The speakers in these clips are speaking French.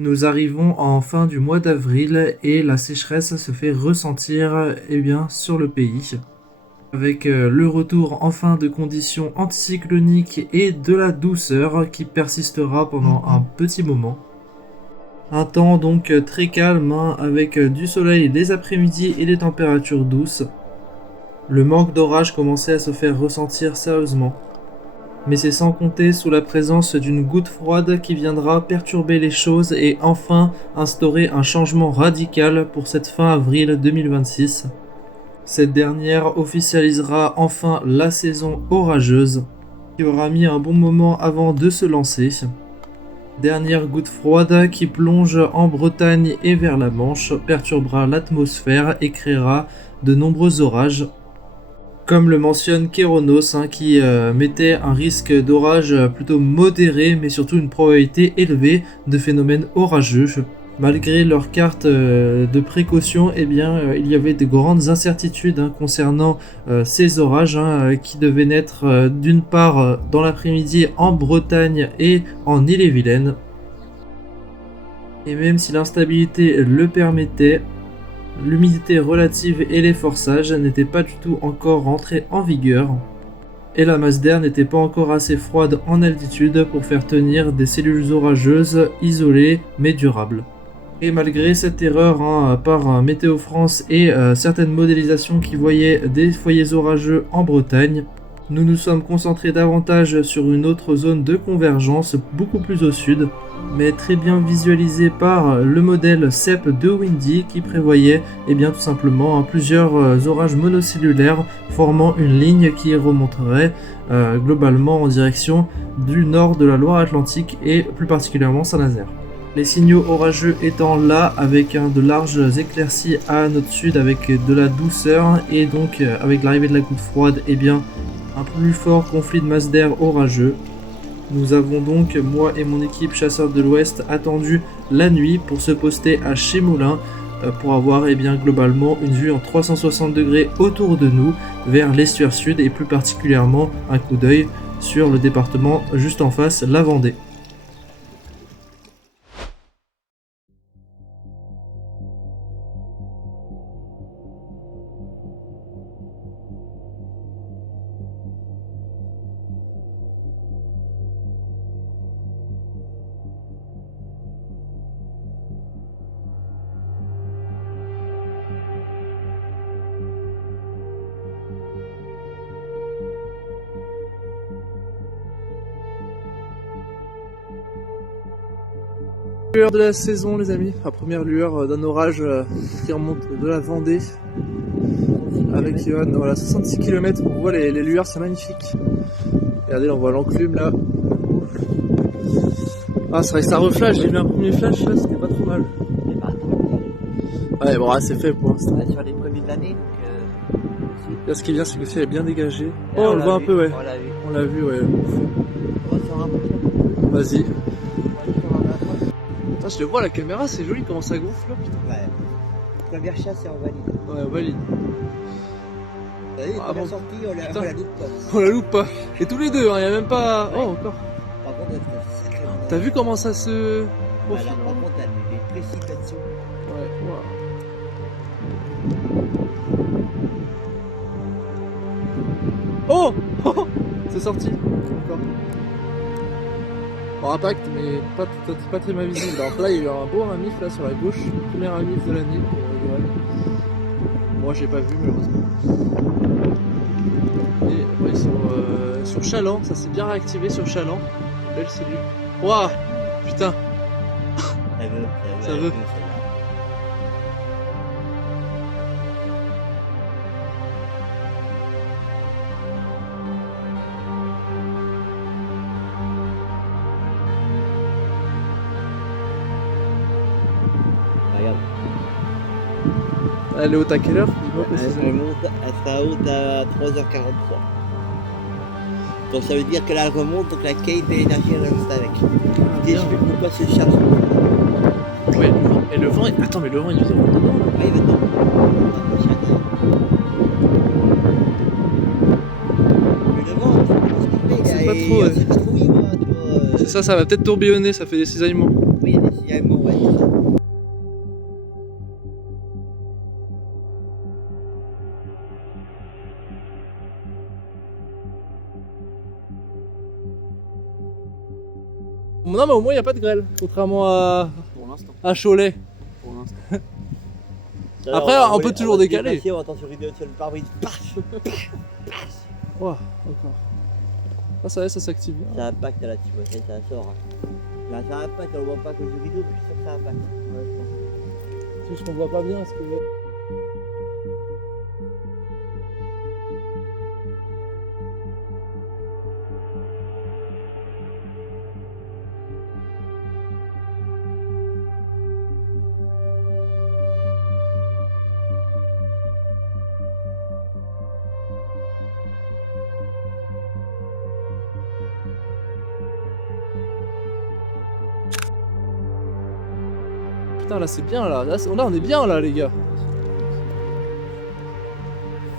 Nous arrivons en fin du mois d'avril et la sécheresse se fait ressentir sur le pays. Avec le retour enfin de conditions anticycloniques et de la douceur qui persistera pendant un petit moment. Un temps donc très calme avec du soleil les après-midi et des températures douces. Le manque d'orage commençait à se faire ressentir sérieusement. Mais c'est sans compter sous la présence d'une goutte froide qui viendra perturber les choses et enfin instaurer un changement radical pour cette fin avril 2026. Cette dernière officialisera enfin la saison orageuse, qui aura mis un bon moment avant de se lancer. Dernière goutte froide qui plonge en Bretagne et vers la Manche, perturbera l'atmosphère et créera de nombreux orages. Comme le mentionne Kéronos, qui mettait un risque d'orage plutôt modéré, mais surtout une probabilité élevée de phénomènes orageux. Malgré leur carte de précaution, il y avait de grandes incertitudes concernant ces orages qui devaient naître d'une part dans l'après-midi en Bretagne et en Ille-et-Vilaine. Et même si l'instabilité le permettait, l'humidité relative et les forçages n'étaient pas du tout encore rentrés en vigueur, et la masse d'air n'était pas encore assez froide en altitude pour faire tenir des cellules orageuses isolées mais durables. Et malgré cette erreur par Météo France et certaines modélisations qui voyaient des foyers orageux en Bretagne, nous nous sommes concentrés davantage sur une autre zone de convergence beaucoup plus au sud, mais très bien visualisée par le modèle CEP de Windy qui prévoyait tout simplement plusieurs orages monocellulaires formant une ligne qui remonterait globalement en direction du nord de la Loire-Atlantique et plus particulièrement Saint-Nazaire. Les signaux orageux étant là avec de larges éclaircies à notre sud avec de la douceur et donc avec l'arrivée de la goutte froide un plus fort conflit de masse d'air orageux. Nous avons donc, moi et mon équipe chasseurs de l'Ouest, attendu la nuit pour se poster à Chemoulin pour avoir globalement une vue en 360 degrés autour de nous vers l'estuaire sud et plus particulièrement un coup d'œil sur le département juste en face, la Vendée. Lueur de la saison les amis, la première lueur d'un orage qui remonte de la Vendée avec Johan, voilà 66 km, on voit les lueurs, c'est magnifique. Regardez, on voit l'enclume là. Ah c'est vrai que ça reflash, j'ai vu un premier flash là, c'était pas trop mal. Ouais bon c'est fait pour l'instant. Sur les premiers de l'année donc là ce qui est bien c'est que le ciel est bien dégagé. Oh on le voit un peu ouais. On l'a vu ouais. On va se rapprocher. Vas-y. Putain, je le vois à la caméra, c'est joli comment ça gonfle là, putain. Ouais. Première chasse et on valide. Ouais, on valide. On l'a sorti, on la loupe pas. On la loupe pas. Et tous les deux, il n'y a même pas. Oh, encore. Par contre, c'est sacrément. T'as vu comment ça se. Voilà, par contre, t'as des précipitations. Ouais, wow. Oh c'est sorti. Encore. Bon, impact, mais pas très mal visible. Alors là, il y a eu un beau ramif là sur la gauche. Premier ramif de l'année pour Johan. Moi, j'ai pas vu, malheureusement. Et ouais, sur Chaland, ça s'est bien réactivé sur Chaland. Belle cellule. Waouh, putain. Ça veut. Regarde. Elle est haute à quelle heure? Elle sera haute à 3h43. Donc ça veut dire que là elle remonte, donc la quête et l'énergie elle remonte avec. Et je sais pourquoi ce charge. Ouais, et le vent, attends mais le vent il nous est dedans. Ouais, il est dedans. Mais le vent, c'est pas trop, c'est pas trop vivant, tu vois. C'est ça va peut-être tourbillonner, ça fait des cisaillements. Oui, il y a des cisaillements, ouais. Non mais au moins il n'y a pas de grêle, contrairement Pour l'instant. à Cholet. Pour l'instant. Après, on peut toujours décaler. On entend sur le pare-brise. Oh, d'accord. Ah ça y est, ça s'active bien. Ça impacte là, tu vois, ça sort. Là, ça impacte, on le voit pas que le vidéo, mais je suis sûr que ça impacte. C'est juste qu'on voit pas bien ce que... Putain là c'est bien là, là on est bien là les gars.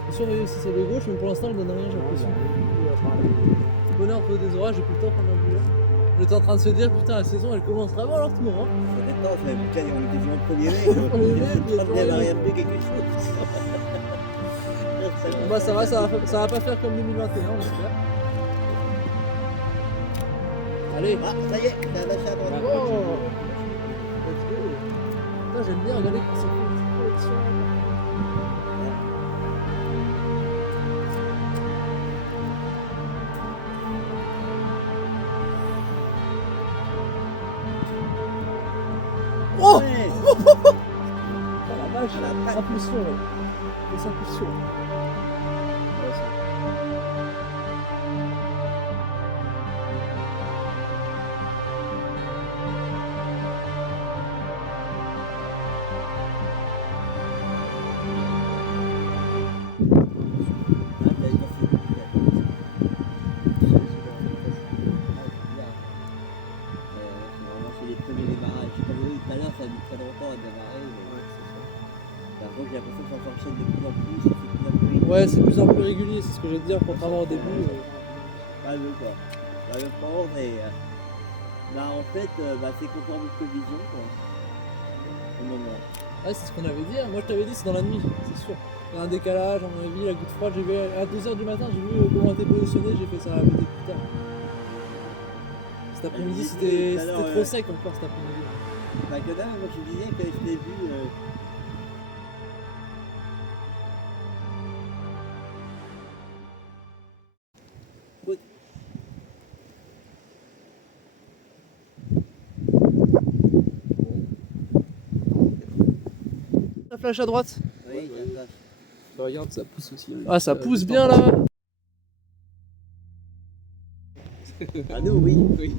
Attention voyez si c'est de gauche mais pour l'instant elle donne rien j'ai l'impression. Bonheur entre des orages, j'ai plus le temps qu'on a vu là. On était en train de se dire putain la saison elle commence vraiment lentement hein. Maintenant, ça fait putain, on était sur le premier mai. On est arrière de quelque chose. Bah ça va pas faire comme 2021 on espère. Allez. Ah, ça y est, t'as lâché à droite. Oh let's go. Putain j'aime bien regarder quand c'est une petite collection. Oh Ouais. oh la vache, impulsion là. C'est impulsion. C'est les premiers démarrages. Comme eux, tout à l'heure, ça a mis très longtemps à démarrer. Par contre, j'ai l'impression que ça s'enchaîne de plus en plus, ça fait de plus en plus régulier. Ouais c'est de plus en plus régulier, c'est ce que je veux te dire, contrairement au début. Calme quoi. Là, le moment, là, en fait, c'est conforme aux prévisions quoi. Au moment. Ouais c'est ce qu'on avait dit, hein. Moi je t'avais dit c'est dans la nuit, c'est sûr. Il y a un décalage, à mon avis, la goutte froide, j'ai vu à 2h du matin, j'ai vu comment était positionné, j'ai fait ça à côté plus tard. Cet après-midi c'était trop sec encore cet après-midi. Bah que dalle, moi je disais que je t'ai vu. La flash à droite. Oui, ça. Bah, regarde, ça pousse aussi. Ah ça pousse bien là. Ah nous oui. Oui.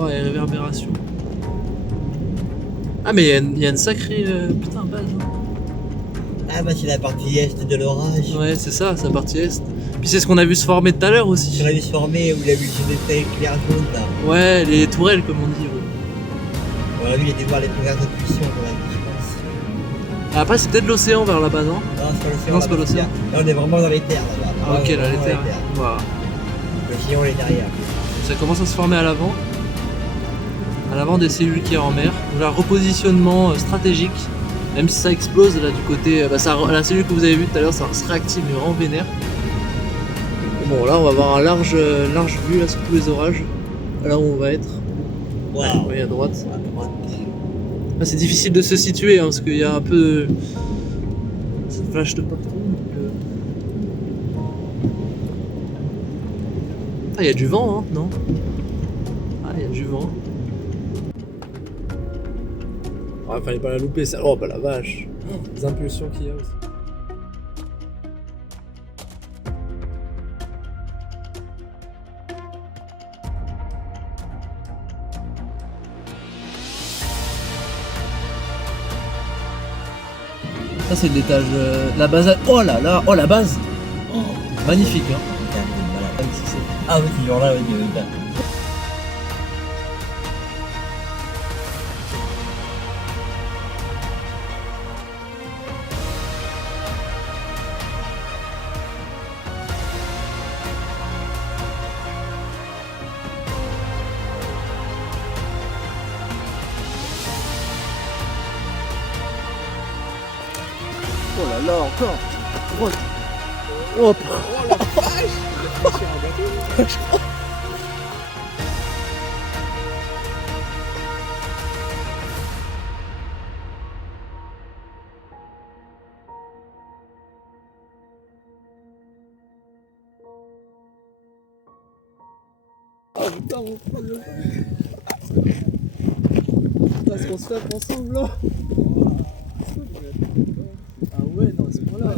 Oh, et réverbération. Ah, mais il y a une sacrée putain base. Hein. Ah bah c'est la partie est de l'orage. Ouais, c'est ça, c'est la partie est. Puis c'est ce qu'on a vu se former tout à l'heure aussi. J'aurais vu se former où il a vu le GDP clair jaune là. Ouais, les tourelles comme on dit. Ouais. On a vu, il était voir les premières impulsions quand même, je pense. Après, c'est peut-être l'océan vers là-bas, non? Non, c'est pas l'océan. Non, c'est pas là-bas, l'océan. Là, on est vraiment dans les terres là-bas. Ah, ok, là, les Vraiment terres. dans Voilà. L'océan, il est derrière. Ça commence à se former à l'avant. À l'avant des cellules qui est en mer. Donc là, repositionnement stratégique. Même si ça explose là du côté. La cellule que vous avez vue tout à l'heure, ça se réactive mais vraiment vénère. Bon, là, on va avoir un large vue là, sur tous les orages. Là où on va être. Waouh. Oui, à droite. À droite. Ah, c'est difficile de se situer hein, parce qu'il y a un peu de. Ça flash de partout. Donc, Ah, il y a du vent, hein, non? Ah, il y a du vent. Ah, fallait pas la louper, ça. Oh, bah la vache. Les impulsions qu'il y a aussi. Ça, c'est l'étage. La base. Oh là là! Oh, la base! Oh, magnifique, hein? Ah oui, c'est genre là, oui. là là, encore. Hop. Oh putain mon frère. Putain, ce qu'on se tape ensemble là. Ah ouais, non, à ce point-là.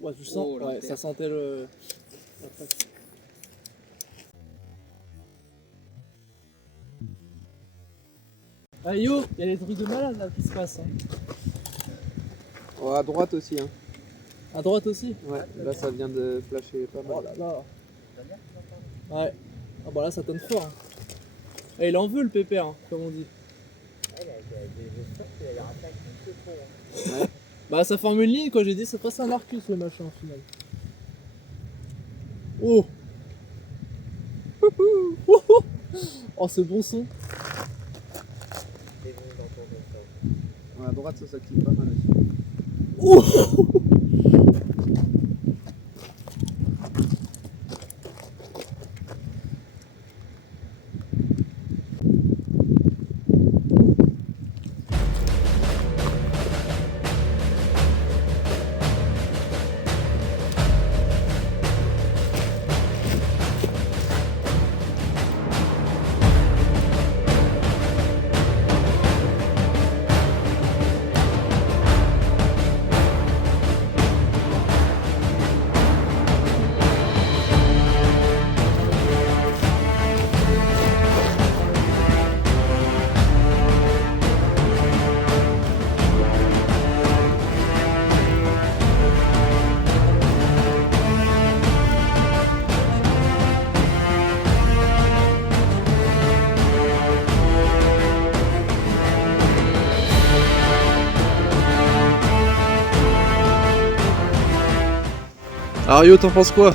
Ouais, je sens, Oh, ouais, l'enfer. ça sentait le. la pâte. Ah yo, il y a des trucs de malade là qui se passent. Hein. Oh, à droite aussi, hein. À droite aussi. Ouais, là ça vient de flasher pas Oh mal. là là. Ouais. Ah bah là ça tonne fort. Hein. Et il en veut le pépère, hein, comme on dit. Bah ça forme une ligne quoi, j'ai dit, c'est presque un Arcus le machin au final. Oh. Oh ce bon son. Ouais, à droite ça s'active pas mal aussi. Alors yo, t'en penses quoi?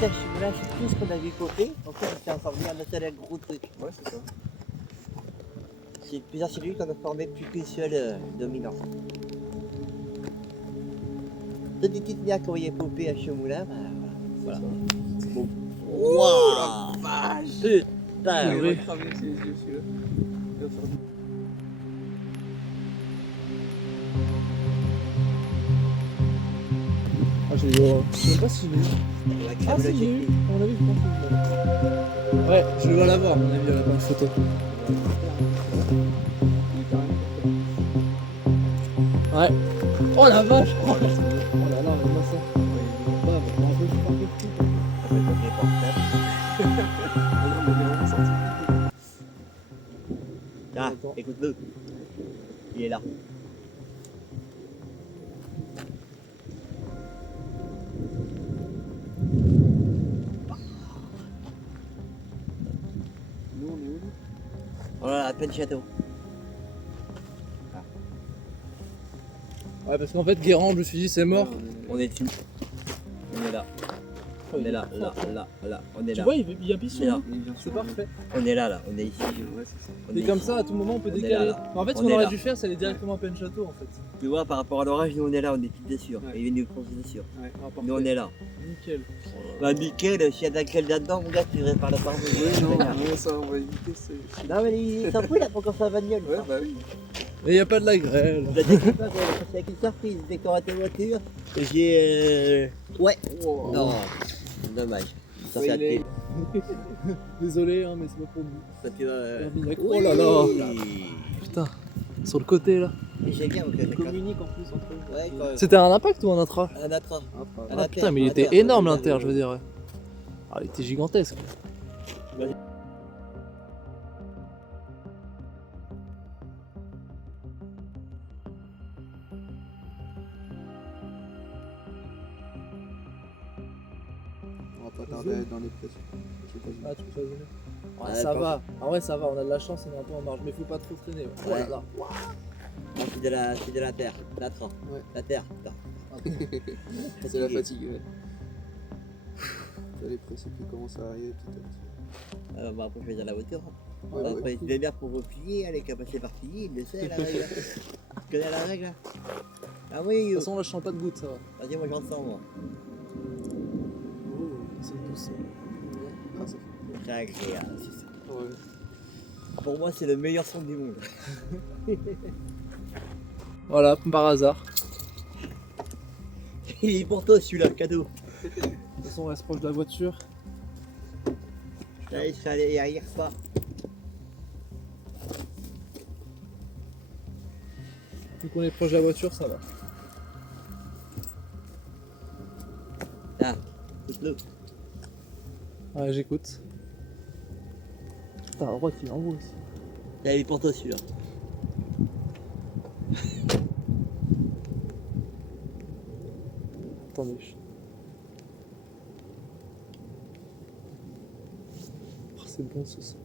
Je me lâche tout ce qu'on avait coupé, en fait c'est encore bien un seul gros truc. Ouais, c'est ça. C'est plusieurs cellules qu'on a formé plus qu'une seule dominante. Toutes les petites liens qu'on voyait popper à Chemoulin, bah voilà. Bon. Wouah la vache. Putain, Il oui. va cramer ses yeux celui-là. Il va faire du- Ah j'ai eu. Je sais même pas si je l'ai eu. la Ah crème si de j'ai eu. chicken. À mon avis je pense que je l'ai. Ouais, je dois l'avoir à mon avis, elle a pas une photo. Ouais. Oh la vache. Oh là là, regarde ça. Ouais, bah, un peu plus fort que le truc. Ça peut être des portables. Ah non, mais il est vraiment sorti. Ah, Attends. écoute-le. Il est là. Nous on est où nous? Voilà, à peine château. Ouais, parce qu'en fait, Guérand, je me suis dit, c'est mort. On est dessus. On est là. On est là, là, là. On est Tu là. vois, il appuie sur Il est là. nous. C'est parfait. On est là, là. On est ici. Ouais, c'est ça. On Et est comme ici. ça, à tout moment, on peut On est décaler. là, là. Mais en fait, ce On qu'on est aurait là. dû faire, c'est aller directement à Penchâteau, en fait. Tu vois, par rapport à l'orage, nous on est là, on est tout dessus. Ouais. Et il vient nous prendre dessus. Ouais. Ah, parfait. Nous on est là. Nickel. Bah nickel, s'il y a de la grêle là-dedans, mon gars, tu devrais par le pare Oui, non, non, ça on va éviter. C'est... Non mais il s'en fout, il a pas encore sa bagnole. Ouais, bah oui. Et y a pas de la grêle. Je t'inquiète pas, c'est avec une surprise. Dès qu'on aura ta voiture, j'ai... Ouais. Wow. Non, dommage. Ça Ouais, fait il est- Désolé, hein, mais c'est pas pour nous. Ça fait... Herbignac. Oui. Oh là là. Putain, sur le côté là. J'aime bien, Ils communiquent en plus entre eux. Ouais, quand même. C'était un impact ou un intra? Un atra. Ah putain, mais il était énorme l'inter, je veux dire. Ouais. Ah, il était gigantesque. pas tarder à être dans les pressions. Je sais pas. Ah, tu peux pas zoomer. Ouais, Ouais, ça pas- va. Ah ouais, ça va, on a de la chance, on est un peu en marge, mais faut pas trop freiner. Ouais. Oh là là. Ah, c'est de la terre, la train. Ouais. La terre, putain. C'est la fatigue, ouais. T'as les pressions qui commencent à arriver petit à petit. Bah, après, je vais dans la voiture. Hein. Ouais, Après, ouais. il démerde pour replier, elle est capacée par plier, il le sait, la règle. Tu connais la règle? Ah oui, De toute façon, là, je sens pas de goutte, ça va. vas-y, moi j'en sens, moi. Oh, c'est douce. Ah, ça fait. Très agréable, c'est ça. Ouais. Pour moi, c'est le meilleur son du monde. Voilà, par hasard. Il est pour toi celui-là, cadeau. De toute façon, on reste proche de la voiture. Allez, je serais allé hier pas. Vu qu'on est proche de la voiture, ça va. Là, écoute-le. Ouais, j'écoute. Putain, à droite, il envoie aussi. Là, il est pour toi celui-là. Attendez. Oh, c'est bon ce son.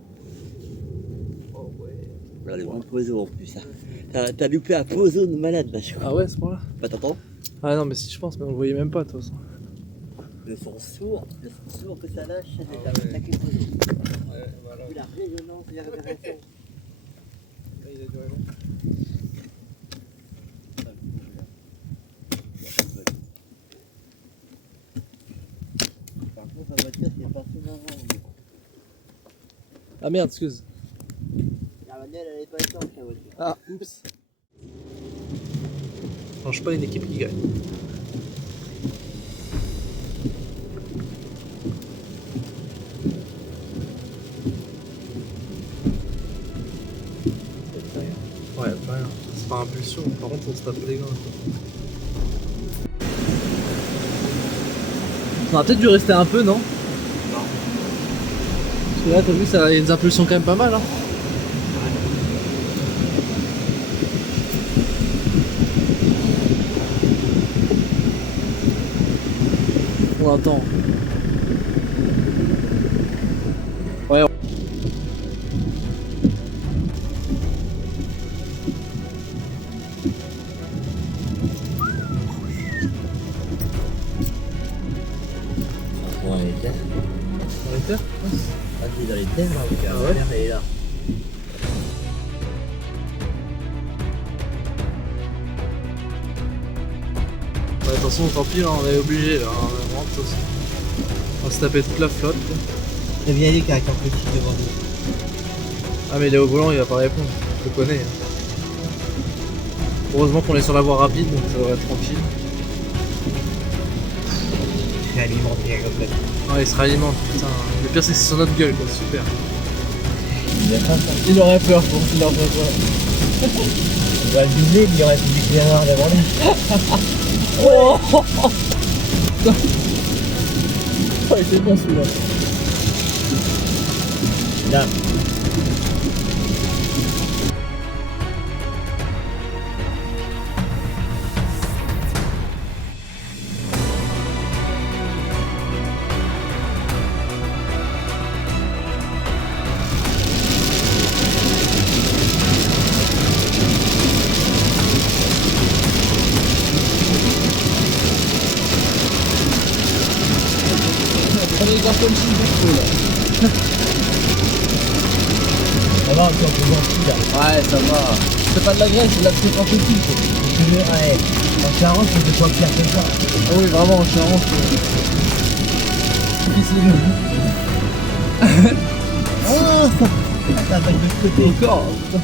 Oh ouais. Voilà, un pozo en plus. Hein. T'as loupé un pozo de malade, là, je crois. Ah ouais, à ce point-là. Bah, t'entends? Ah non, mais si je pense, mais on le voyait même pas de toute façon. Le son sourd que ça lâche, c'est un sacré pozo. Ouais, voilà. Puis la résonance et la réverbération. Il a duré long. Par contre, la voiture, c'est pas souvent avant. Ah merde, excuse. La bagnole, elle est pas étanche, la voiture. Ah, oups. Change pas une équipe qui gagne. Ouais, pas rien. C'est par impulsion, par contre on se tape les gars. On aurait peut-être dû rester un peu, non? Non. Parce que là, t'as vu, ça, il y a des impulsions quand même pas mal. Hein. On attend. Ouais. Dans les terres. Dans les terres? Vas-y, dans les terres, là, parce que Ah la ouais terre, elle est là. Ouais, de toute façon, tant pis, là, on est obligé. Là, on rentre, de toute façon. On va se taper toute la flotte. Quoi. Très bien dit qu'il y a un petit devant nous. Ah, mais il est au volant, il va pas répondre. Je le connais. Hein. Heureusement qu'on est sur la voie rapide, donc ça devrait être tranquille. Je suis alimenté complètement. Ouais, il se réalimente, putain. Le pire, c'est que c'est sur notre gueule, quoi. Super. Il a pas ça. Il aurait peur pour qu'il en fasse pas. On va le doubler, mais il y aurait plus d'éclaireur devant lui. Oh, il était bon celui-là. Là. Prenez les cartons de cible, là. Ça va, encore plus gentil là. Ouais, ça va. C'est pas de la graisse, c'est de la fréquence aussi. Je veux, ouais. En Charente, c'est pas pire que ça. Ah oui, vraiment, en Charente, c'est difficile. Oh, ça attaque de ce côté. Encore, putain.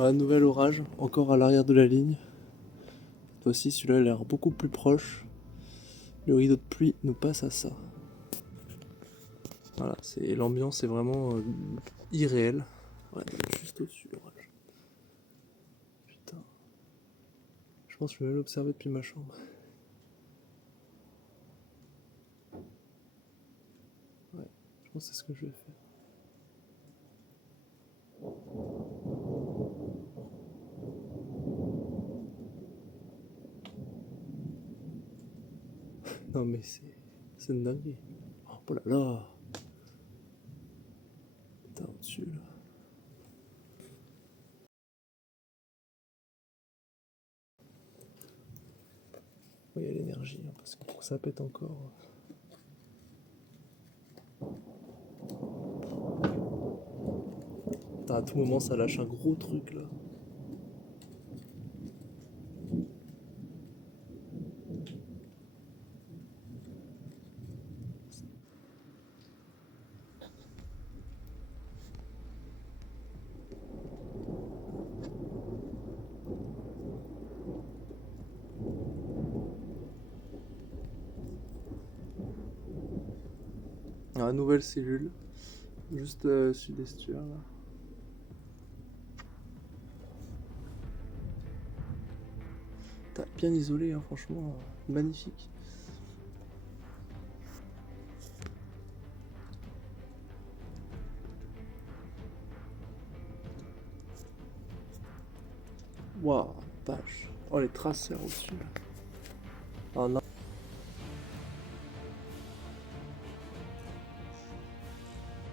Un nouvel orage, encore à l'arrière de la ligne. Cette fois-ci, celui-là a l'air beaucoup plus proche. Le rideau de pluie nous passe à ça. Voilà, l'ambiance est vraiment irréelle. Ouais, juste au-dessus l'orage. Putain. Je pense que je vais l'observer depuis ma chambre. Ouais, je pense que c'est ce que je vais faire. Non mais c'est une dinguerie. Oh là là. Putain, au-dessus là. Il y a l'énergie, hein, parce que pour que ça pète encore. Putain, à tout moment ça lâche un gros truc là. Ah, nouvelle cellule, juste sud-estuaire là. T'as bien isolé, hein, franchement, magnifique. Waouh, vache. Oh, les traceurs au-dessus là. Oh non.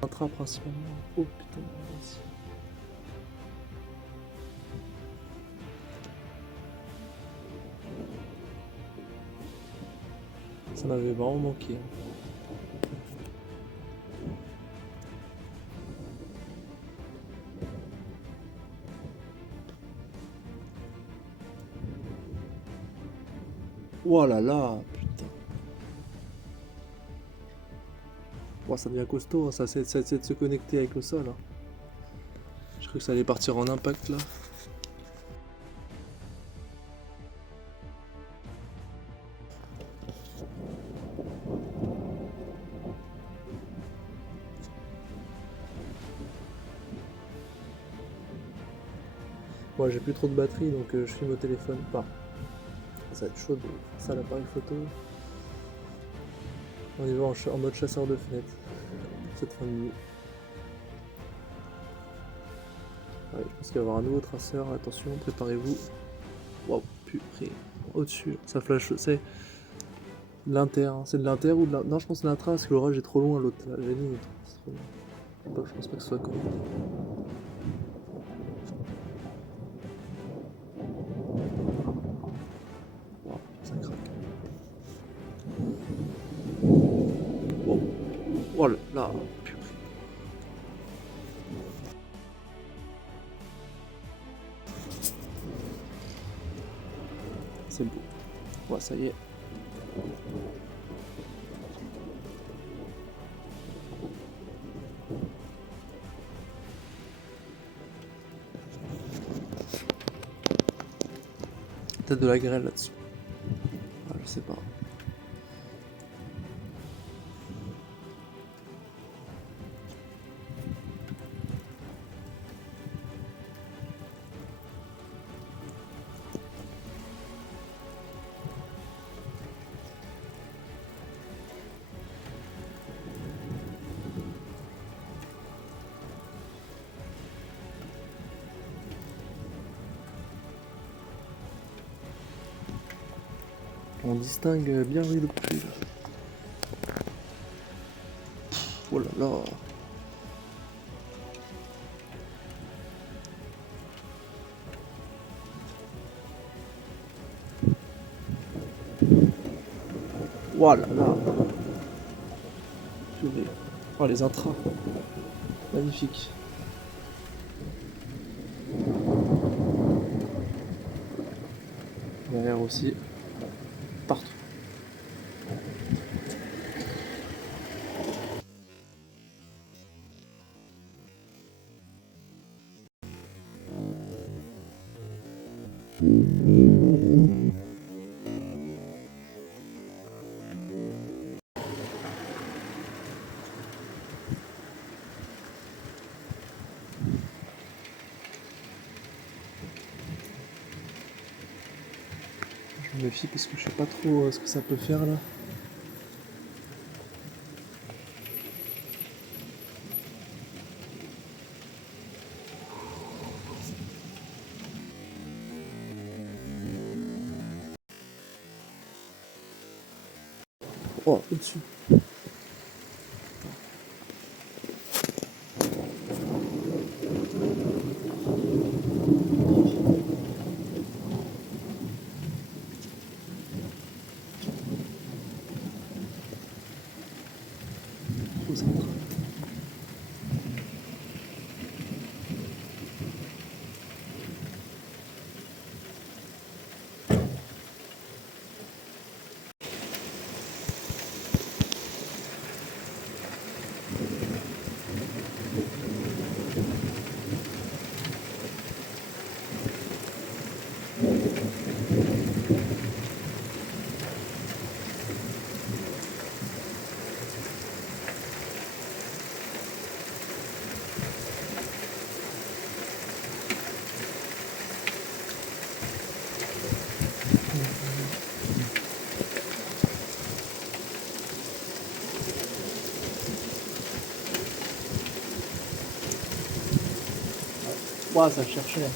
Intra principalement. Oh putain, merci. Ça m'avait vraiment manqué. Oh là là, putain. Oh, ça devient costaud, hein, ça c'est de se connecter avec le sol. Hein. Je crois que ça allait partir en impact là. Moi j'ai plus trop de batterie donc je filme au téléphone. Enfin, ça va être chaud de faire ça à l'appareil photo. On y va en mode chasseur de fenêtres. Cette fin de nuit. Ouais, je pense qu'il va y avoir un nouveau traceur. Attention, préparez-vous. Waouh, purée. Au-dessus, ça flash. C'est l'inter. Hein. C'est de l'inter ou de la... Non, je pense que c'est l'intra parce que l'orage est trop loin. L'autre, la ligne est trop loin. Je pense pas que ce soit correct. Waouh, ça craque. Wow. Oh là là, purée. C'est beau. Ouais, ça y est. Peut-être de la grêle là-dessus. Ah, je sais pas. On distingue bien le rideau de pluie là. Oh là là. Oh là là. Purée. Oh les intras. Magnifique. Derrière aussi. Partout. Je me méfie parce que je sais pas trop ce que ça peut faire là. Oh, au-dessus. Au centre. Ouah, ça cherchait.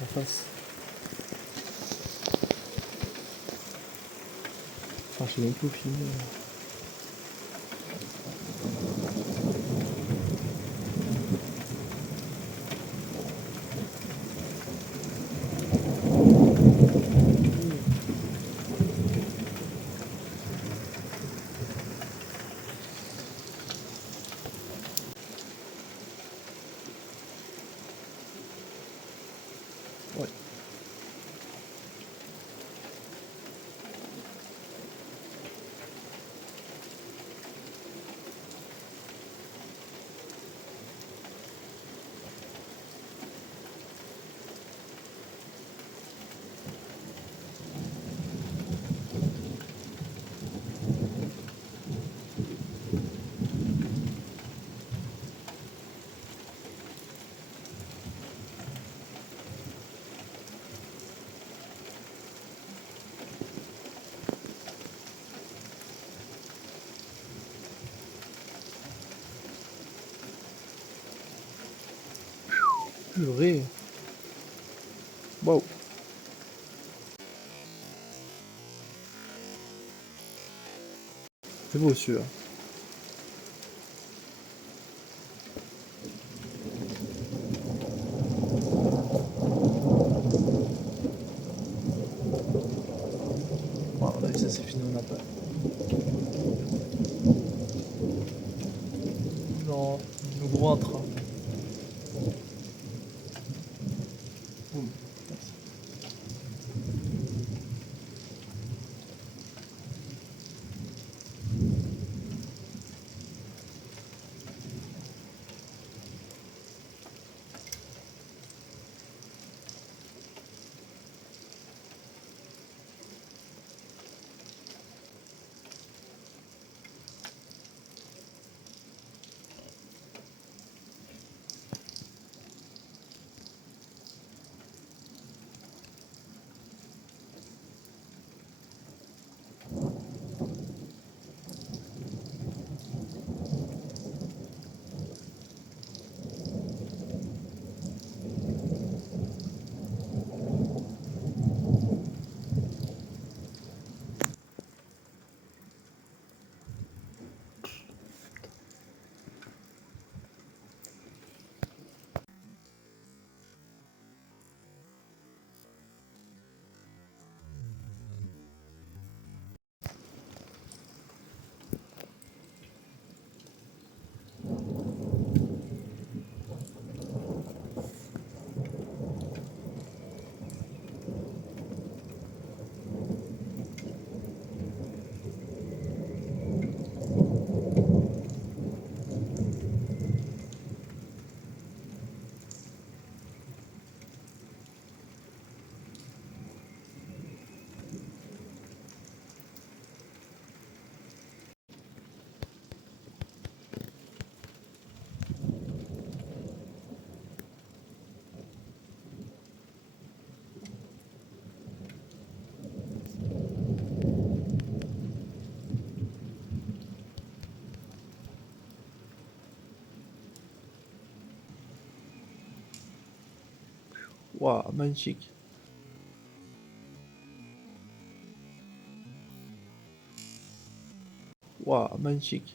En face. Enfin, je sais même pas où filmer. Ouais. Purée. Waouh. C'est beau celui-là. Bon, on a vu ça, c'est fini, on n'a pas. Non, le gros intra. Boum. Waouh, magnifique. Waouh, magnifique.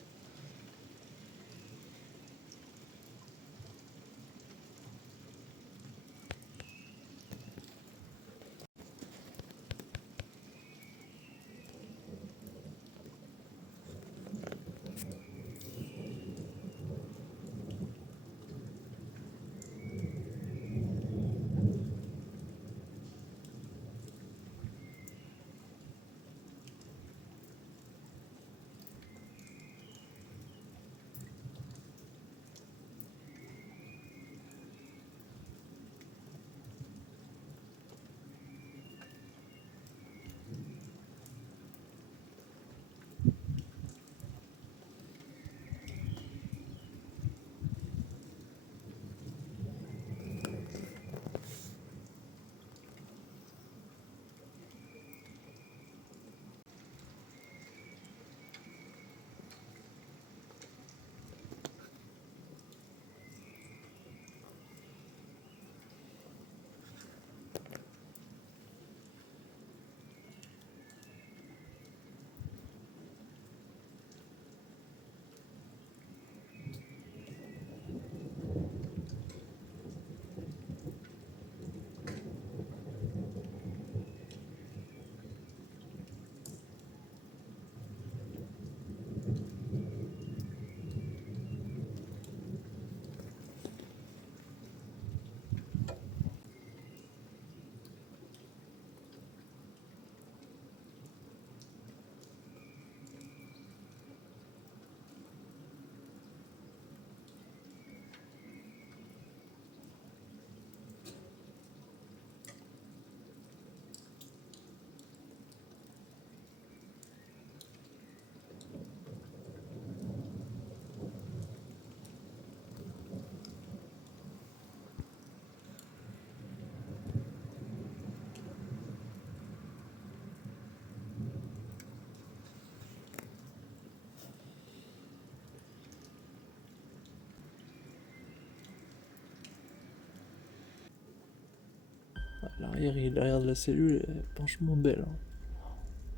L'arrière de la cellule est franchement belle. Hein.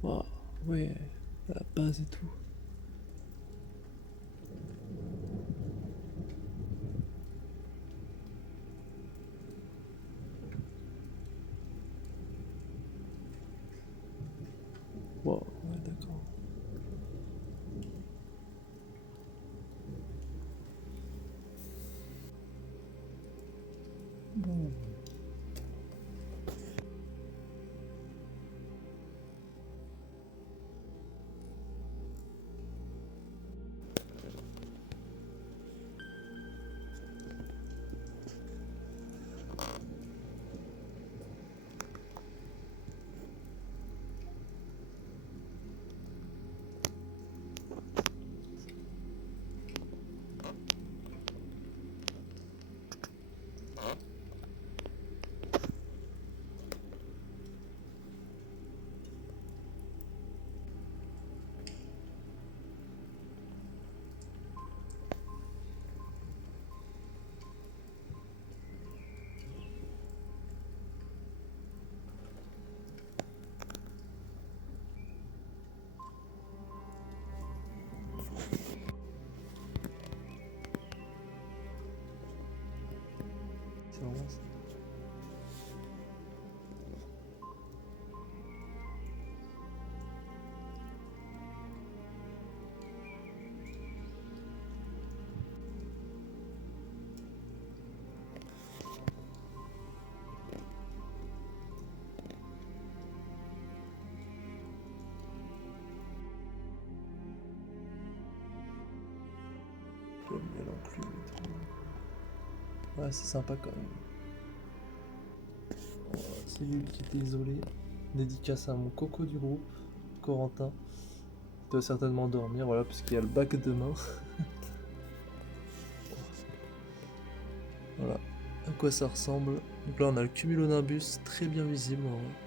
Waouh, ouais, la base et tout. Waouh, ouais, d'accord. Bon. C'est vraiment ça. J'aime bien l'enclume et tout. Ouais, c'est sympa quand même. Oh, cellule qui était isolée. Dédicace à mon coco du groupe, Corentin. Il doit certainement dormir, voilà, puisqu'il y a le bac demain. Voilà à quoi ça ressemble. Donc là on a le cumulonimbus très bien visible en vrai.